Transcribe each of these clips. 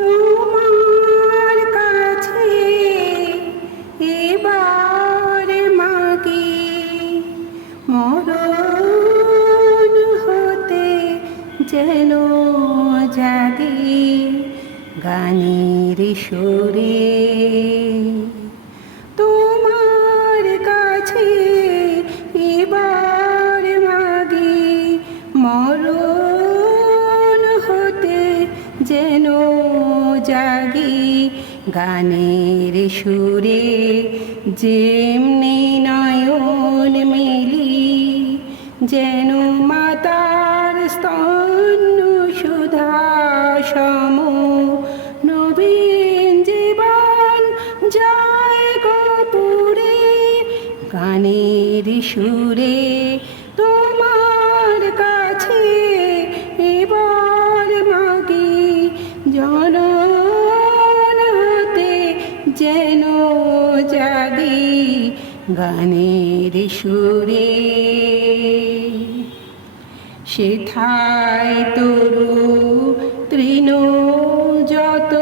তোমার কাছে এবার মাগি মরণ হতে যেন জাগি গানের সুরে। তোমার কাছে এবার মাগি মরণ হতে যেন জাগি গানের সুরে। যেমনি নয়ন মেলি যেন মাতার স্তন্য সুধা সম নবীন জীবন যায় গোপুরে গানের সুরে। তোমার কাছে এবার মাগি জনন হতে যেন জাগি গানের সুরে। সেথায় তরু তৃণ যত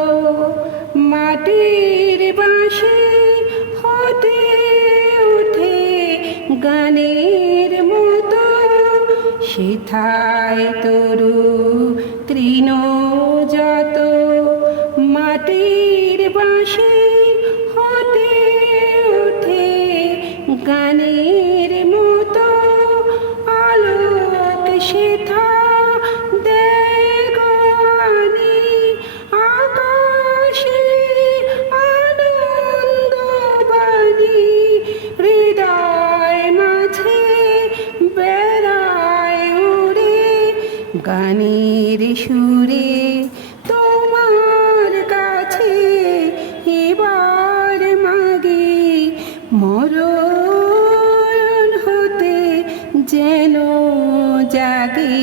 মাটির বাঁশি হতে ওঠে গানের মতো। সেথায় তরু তৃণ যত মাটির বাঁশি হতে ওঠে গানের মতো। আলোক সেথা দেগানি আকাশে আনন্দ বাণী হৃদয় মাঝে বেড়ায় উড়ে গানের সুরে। তোমার কাছে এবার মাগি মরণ হতে যেন জাগি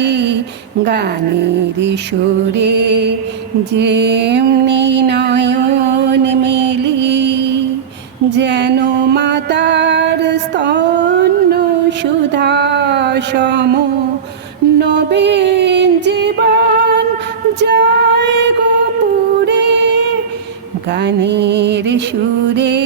গানের সুরে। যেমনি নয়ন মেলি যেন মাতার স্তন্য সুধা সম নবীন জীবন যায় গোপুরে গানের সুরে।